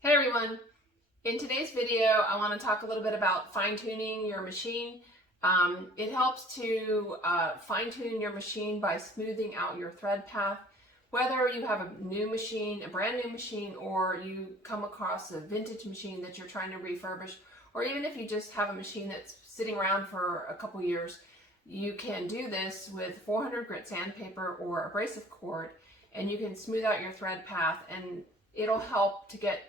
Hey everyone! In today's video, I want to talk a little bit about fine-tuning your machine. It helps to fine-tune your machine by smoothing out your thread path. Whether you have a new machine, a brand new machine, or you come across a vintage machine that you're trying to refurbish, or even if you just have a machine that's sitting around for a couple years, you can do this with 400 grit sandpaper or abrasive cord, and you can smooth out your thread path, and it'll help to get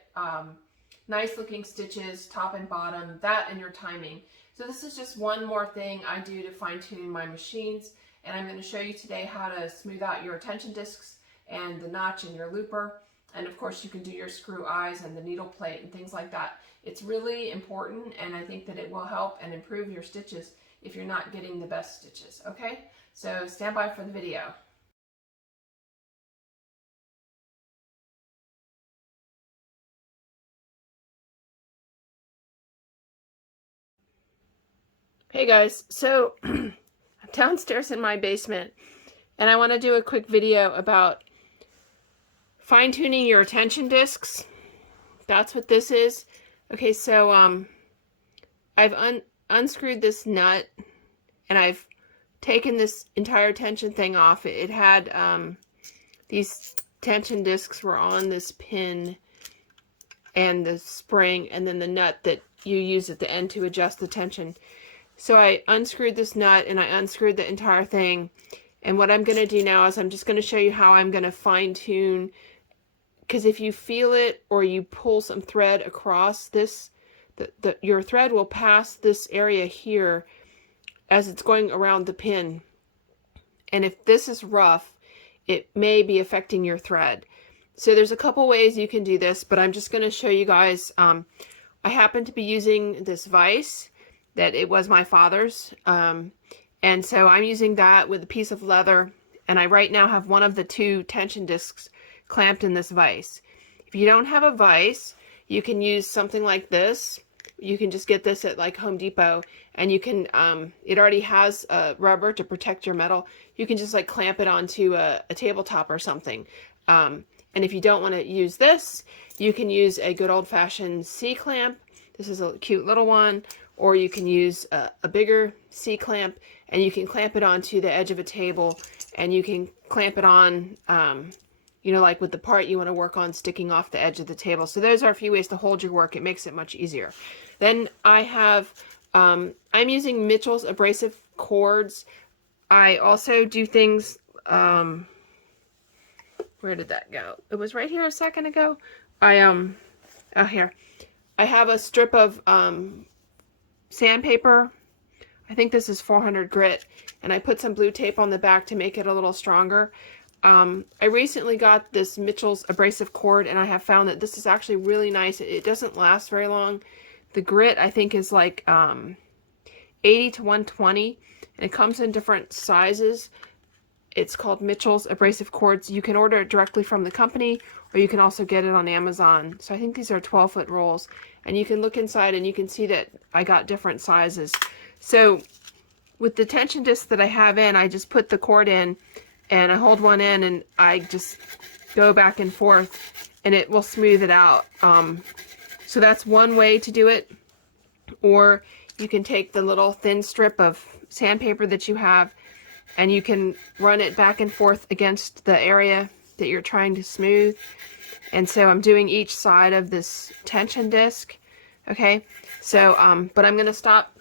nice looking stitches top and bottom, that and your timing. So this is just one more thing I do to fine tune my machines, and I'm going to show you today how to smooth out your tension discs and the notch in your looper, and of course you can do your screw eyes and the needle plate and things like that. It's really important, and I think that it will help and improve your stitches if you're not getting the best stitches. Okay, so stand by for the video. Hey guys, so I'm downstairs in my basement and I want to do a quick video about fine-tuning your tension discs. That's what this is. Okay, so I've unscrewed this nut and I've taken this entire tension thing off. It had these tension discs were on this pin and the spring and then the nut that you use at the end to adjust the tension. So I unscrewed this nut and I unscrewed the entire thing. And what I'm going to do now is I'm just going to show you how I'm going to fine tune, because if you feel it or you pull some thread across this, your thread will pass this area here as it's going around the pin. And if this is rough, it may be affecting your thread. So there's a couple ways you can do this, but I'm just going to show you guys. I happen to be using this vise that it was my father's, and so I'm using that with a piece of leather, and I right now have one of the two tension discs clamped in this vise. If you don't have a vise, you can use something like this. You can just get this at like Home Depot, and you can it already has rubber to protect your metal. You can just like clamp it onto a tabletop or something. And if you don't want to use this, you can use a good old-fashioned C-clamp. This is a cute little one. Or you can use a bigger C-clamp, and you can clamp it onto the edge of a table, and you can clamp it on, you know, like with the part you want to work on sticking off the edge of the table. So those are a few ways to hold your work. It makes it much easier. Then I have, I'm using Mitchell's Abrasive Cords. I also do things, where did that go? It was right here a second ago. Oh, here. I have a strip of, sandpaper. I think this is 400 grit, and I put some blue tape on the back to make it a little stronger. I recently got this Mitchell's Abrasive Cord, and I have found that this is actually really nice. It doesn't last very long. The grit I think is like 80 to 120, and it comes in different sizes. It's called Mitchell's Abrasive Cords. You can order it directly from the company, or you can also get it on Amazon. So I think these are 12-foot rolls, and you can look inside and you can see that I got different sizes. So with the tension disc that I have in, I just put the cord in and I hold one in and I just go back and forth, and it will smooth it out. So that's one way to do it. Or you can take the little thin strip of sandpaper that you have, and you can run it back and forth against the area that you're trying to smooth. And so I'm doing each side of this tension disc. Okay, so but I'm going to stop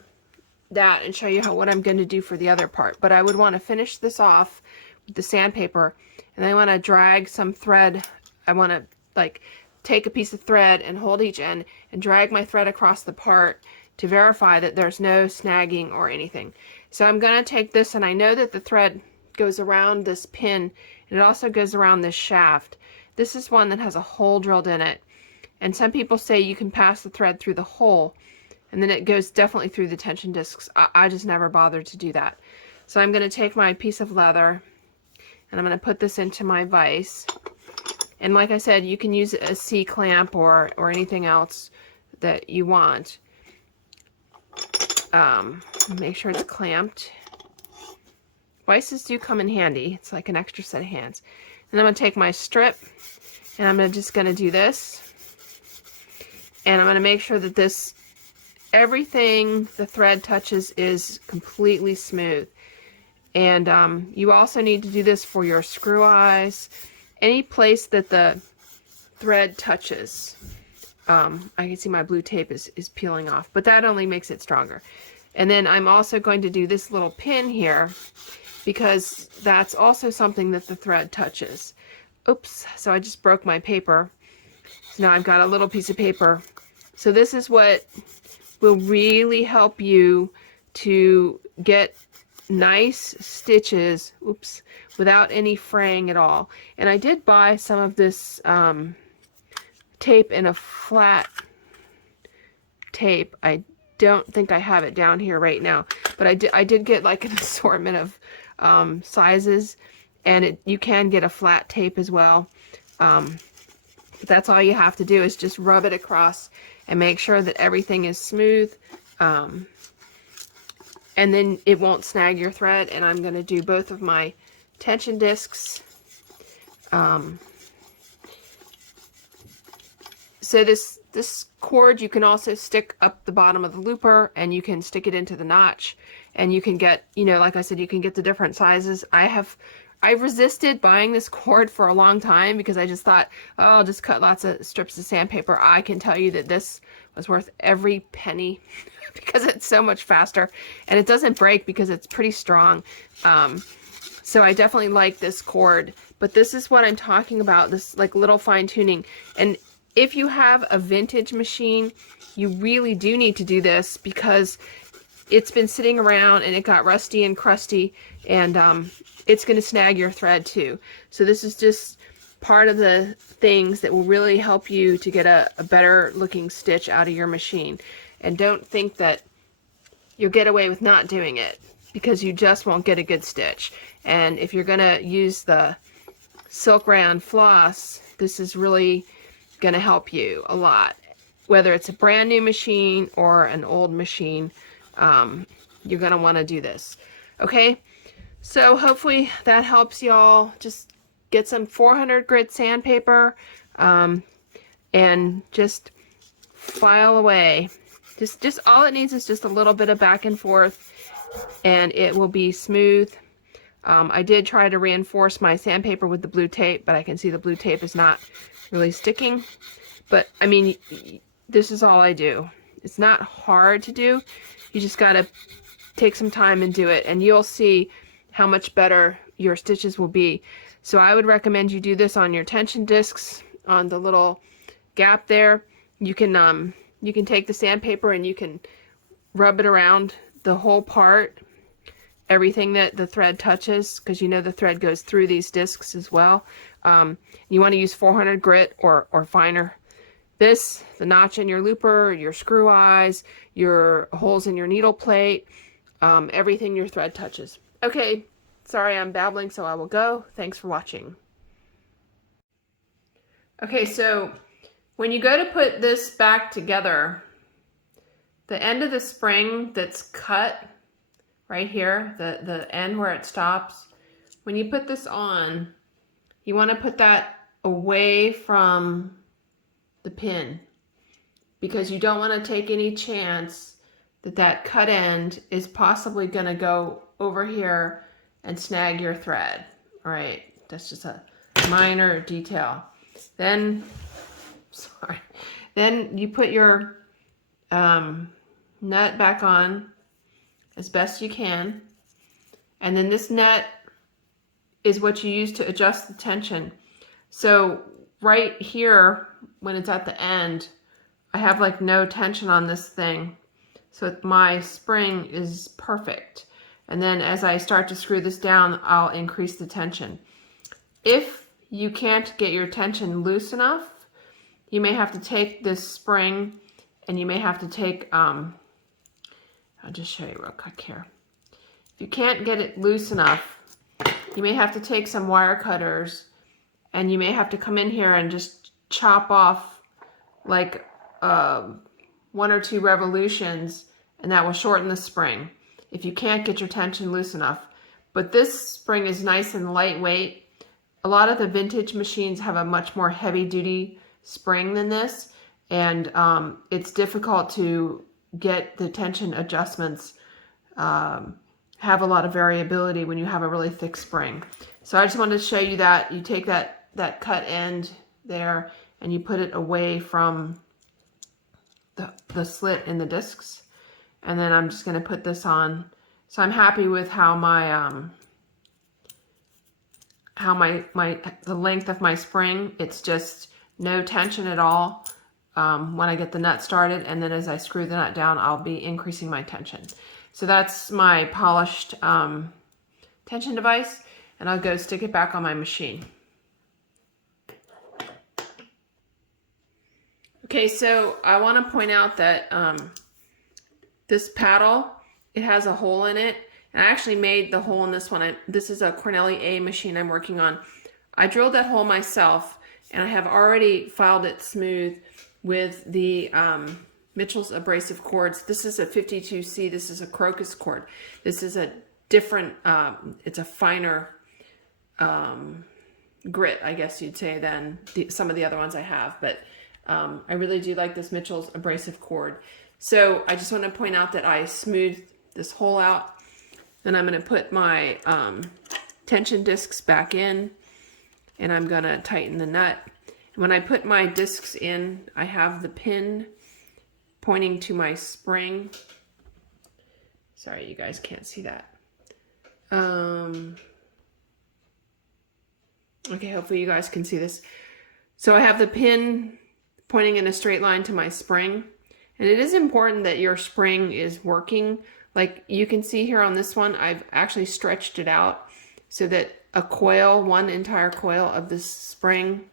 that and show you what I'm going to do for the other part. But I would want to finish this off with the sandpaper, and then I want to drag some thread. I want to like take a piece of thread and hold each end and drag my thread across the part to verify that there's no snagging or anything. So I'm going to take this, and I know that the thread goes around this pin, and it also goes around this shaft. This is one that has a hole drilled in it, and some people say you can pass the thread through the hole, and then it goes definitely through the tension discs. I just never bothered to do that. So I'm going to take my piece of leather, and I'm going to put this into my vise. And like I said, you can use a C-clamp or anything else that you want. Make sure it's clamped. Vices do come in handy. It's like an extra set of hands. And I'm going to take my strip, and I'm just going to do this. And I'm going to make sure that everything the thread touches is completely smooth. And you also need to do this for your screw eyes, any place that the thread touches. I can see my blue tape is peeling off, but that only makes it stronger. And then I'm also going to do this little pin here, because that's also something that the thread touches. Oops, so I just broke my paper. So now I've got a little piece of paper. So this is what will really help you to get nice stitches, oops, without any fraying at all. And I did buy some of this tape in a flat tape. I don't think I have it down here right now, but I did get like an assortment of sizes, and you can get a flat tape as well. That's all you have to do is just rub it across and make sure that everything is smooth, and then it won't snag your thread. And I'm going to do both of my tension discs. So this cord you can also stick up the bottom of the looper, and you can stick it into the notch, and you can get, you know, like I said, you can get the different sizes. I've resisted buying this cord for a long time because I just thought, oh, I'll just cut lots of strips of sandpaper. I can tell you that this was worth every penny because it's so much faster, and it doesn't break because it's pretty strong. So I definitely like this cord, but this is what I'm talking about, this like little fine tuning. And if you have a vintage machine, you really do need to do this because it's been sitting around and it got rusty and crusty, and it's going to snag your thread too. So this is just part of the things that will really help you to get a better looking stitch out of your machine. And don't think that you'll get away with not doing it, because you just won't get a good stitch. And if you're going to use the silk rayon floss, this is really going to help you a lot. Whether it's a brand new machine or an old machine, you're going to want to do this. Okay, so hopefully that helps y'all. Just get some 400 grit sandpaper, and just file away. Just all it needs is just a little bit of back and forth, and it will be smooth. I did try to reinforce my sandpaper with the blue tape, but I can see the blue tape is not really sticking. But I mean, this is all I do. It's not hard to do. You just gotta take some time and do it, and you'll see how much better your stitches will be. So I would recommend you do this on your tension discs, on the little gap there. You can take the sandpaper and you can rub it around the whole part, everything that the thread touches, because you know the thread goes through these discs as well. You want to use 400 grit or finer. This, the notch in your looper, your screw eyes, your holes in your needle plate, everything your thread touches. Okay, sorry I'm babbling, so I will go. Thanks for watching. Okay, so when you go to put this back together, the end of the spring that's cut right here, the end where it stops, when you put this on, you want to put that away from the pin, because you don't want to take any chance that that cut end is possibly going to go over here and snag your thread. All right, that's just a minor detail. Then you put your nut back on as best you can, and then this nut is what you use to adjust the tension. So right here, when it's at the end, I have like no tension on this thing, so my spring is perfect. And then as I start to screw this down, I'll increase the tension. If you can't get your tension loose enough, you may have to take this spring, and you may have to take, I'll just show you real quick here. If you can't get it loose enough, you may have to take some wire cutters, and you may have to come in here and just chop off like 1 or 2 revolutions, and that will shorten the spring if you can't get your tension loose enough. But this spring is nice and lightweight. A lot of the vintage machines have a much more heavy duty spring than this, and it's difficult to get the tension adjustments, have a lot of variability when you have a really thick spring. So I just wanted to show you that. You take that cut end there and you put it away from the slit in the discs, and then I'm just going to put this on. So I'm happy with how the length of my spring. It's just no tension at all when I get the nut started, and then as I screw the nut down, I'll be increasing my tension. So that's my polished tension device, and I'll go stick it back on my machine. Okay, so I want to point out that this paddle, it has a hole in it, and I actually made the hole in this one. This is a Cornelli A machine I'm working on. I drilled that hole myself, and I have already filed it smooth with the Mitchell's Abrasive Cords. This is a 52C. This is a crocus cord. This is a different, it's a finer grit, I guess you'd say, than some of the other ones I have. But I really do like this Mitchell's Abrasive Cord. So I just want to point out that I smoothed this hole out. Then I'm going to put my tension discs back in, and I'm going to tighten the nut. When I put my discs in, I have the pin pointing to my spring. Sorry, you guys can't see that. Okay, hopefully you guys can see this. So I have the pin pointing in a straight line to my spring. And it is important that your spring is working. Like you can see here on this one, I've actually stretched it out so that a coil, one entire coil of this spring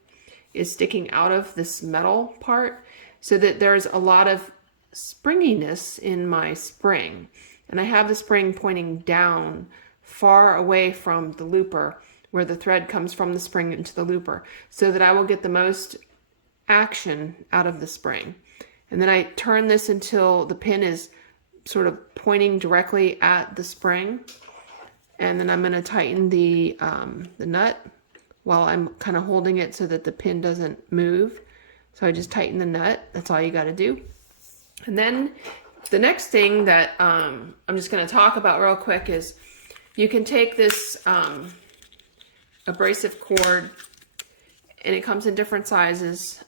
is sticking out of this metal part, so that there's a lot of springiness in my spring. And I have the spring pointing down far away from the looper, where the thread comes from the spring into the looper, so that I will get the most action out of the spring. And then I turn this until the pin is sort of pointing directly at the spring. And then I'm going to tighten the nut while I'm kind of holding it so that the pin doesn't move. So I just tighten the nut. That's all you got to do. And then the next thing that I'm just going to talk about real quick is you can take this abrasive cord, and it comes in different sizes.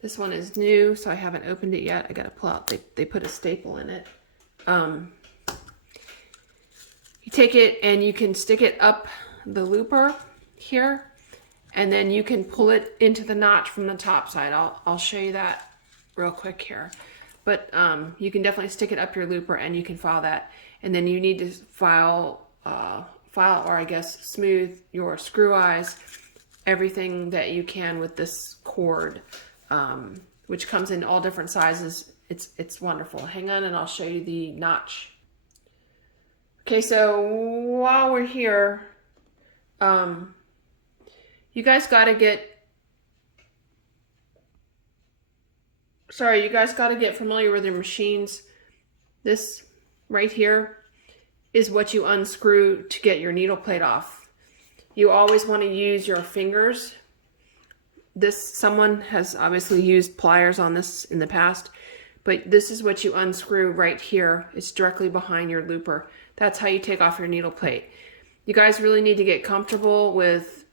This one is new, so I haven't opened it yet. I got to pull out. They put a staple in it. You take it and you can stick it up the looper here, and then you can pull it into the notch from the top side. I'll show you that real quick here. But you can definitely stick it up your looper, and you can file that. And then you need to file or I guess smooth your screw eyes, everything that you can with this cord, which comes in all different sizes. It's wonderful. Hang on and I'll show you the notch. Okay, so while we're here, you guys got to get familiar with your machines. This right here is what you unscrew to get your needle plate off. You always want to use your fingers. Someone has obviously used pliers on this in the past, but this is what you unscrew right here. It's directly behind your looper. That's how you take off your needle plate. You guys really need to get comfortable with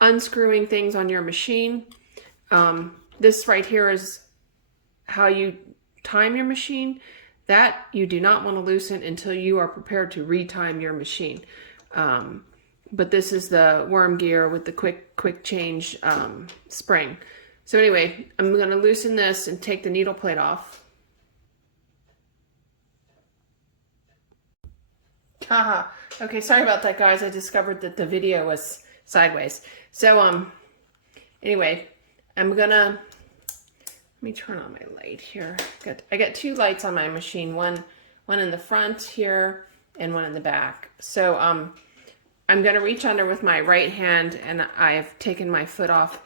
unscrewing things on your machine. This right here is how you time your machine. That you do not want to loosen until you are prepared to retime your machine. But this is the worm gear with the quick change spring. So anyway, I'm going to loosen this and take the needle plate off. Haha. Okay, sorry about that, guys. I discovered that the video was sideways. So anyway, I'm gonna let me turn on my light here. I got two lights on my machine, one in the front here and one in the back. So I'm gonna reach under with my right hand, and I've taken my foot off,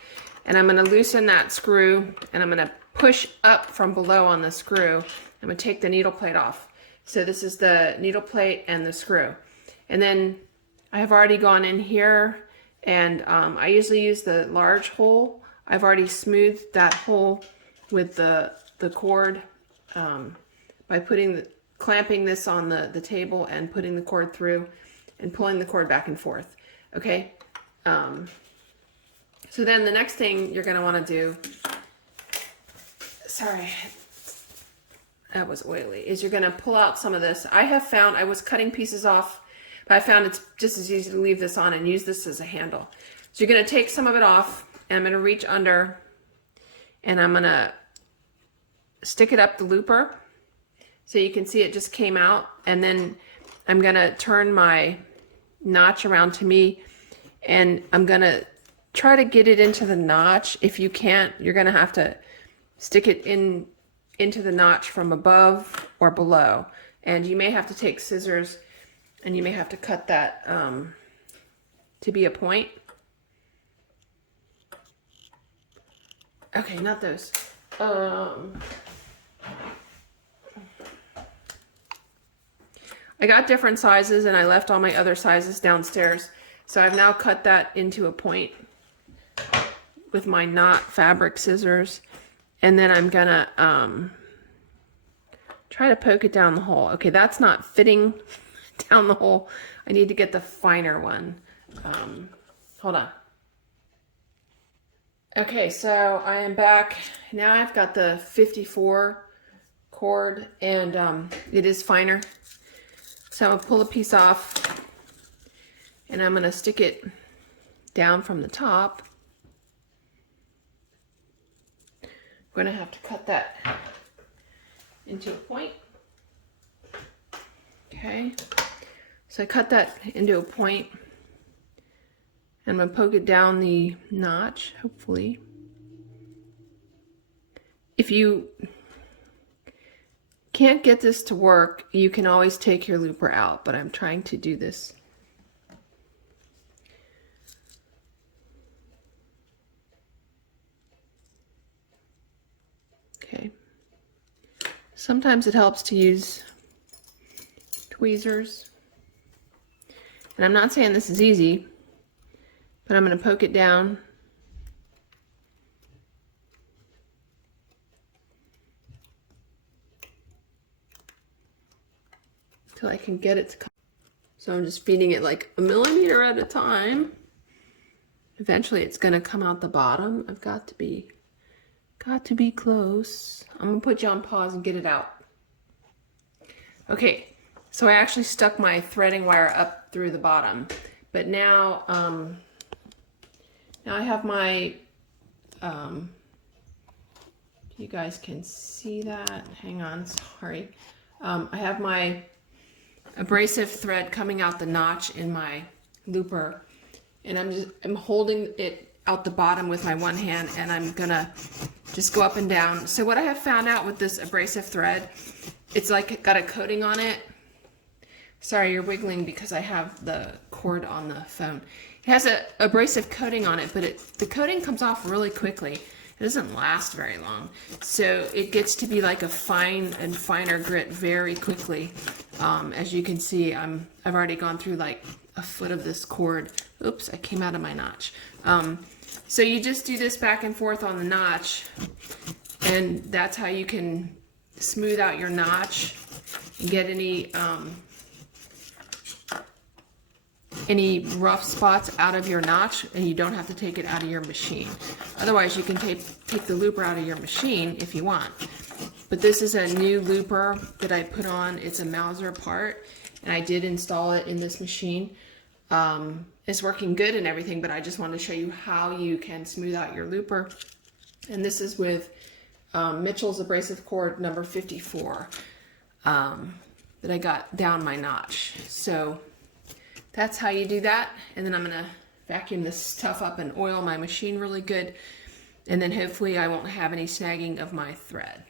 and I'm gonna loosen that screw, and I'm gonna push up from below on the screw. I'm gonna take the needle plate off. So this is the needle plate and the screw. And then I have already gone in here, and I usually use the large hole. I've already smoothed that hole with the cord by clamping this on the table and putting the cord through and pulling the cord back and forth. Okay. So then the next thing you're going to want to do, sorry, that was oily, is you're going to pull out some of this. I was cutting pieces off, but I found it's just as easy to leave this on and use this as a handle. So you're going to take some of it off, and I'm going to reach under, and I'm going to stick it up the looper so you can see it just came out, and then I'm going to turn my notch around to me, and I'm going to try to get it into the notch. If you can't, you're going to have to stick it into the notch from above or below. And you may have to take scissors and you may have to cut that to be a point. Okay, not those. I got different sizes and I left all my other sizes downstairs. So I've now cut that into a point with my knot fabric scissors, and then I'm gonna try to poke it down the hole. Okay, that's not fitting down the hole. I need to get the finer one. Hold on. Okay, so I am back. Now I've got the 54 cord, and it is finer. So I'm gonna pull a piece off, and I'm gonna stick it down from the top. I'm going to have to cut that into a point. Okay, so I cut that into a point, and I'm going to poke it down the notch, hopefully. If you can't get this to work, you can always take your looper out, but I'm trying to do this. Okay. Sometimes it helps to use tweezers. And I'm not saying this is easy, but I'm going to poke it down. Till I can get it to come. So I'm just feeding it like a millimeter at a time. Eventually it's going to come out the bottom. I've got to be close. I'm gonna put you on pause and get it out. Okay, so I actually stuck my threading wire up through the bottom, but now now I have my you guys can see that. Hang on, sorry. I have my abrasive thread coming out the notch in my looper, and I'm holding it out the bottom with my one hand, and I'm gonna just go up and down. So what I have found out with this abrasive thread, it's like got a coating on it. Sorry, you're wiggling because I have the cord on the phone. It has a abrasive coating on it, but the coating comes off really quickly. It doesn't last very long. So it gets to be like a fine and finer grit very quickly. As you can see, I've already gone through like a foot of this cord. Oops, I came out of my notch. So you just do this back and forth on the notch, and that's how you can smooth out your notch and get any rough spots out of your notch, and you don't have to take it out of your machine. Otherwise, you can take the looper out of your machine if you want. But this is a new looper that I put on. It's a Mauser part, and I did install it in this machine. It's working good and everything, but I just wanted to show you how you can smooth out your looper. And this is with Mitchell's Abrasive Cord number 54 that I got down my notch. So that's how you do that. And then I'm going to vacuum this stuff up and oil my machine really good. And then hopefully I won't have any snagging of my thread.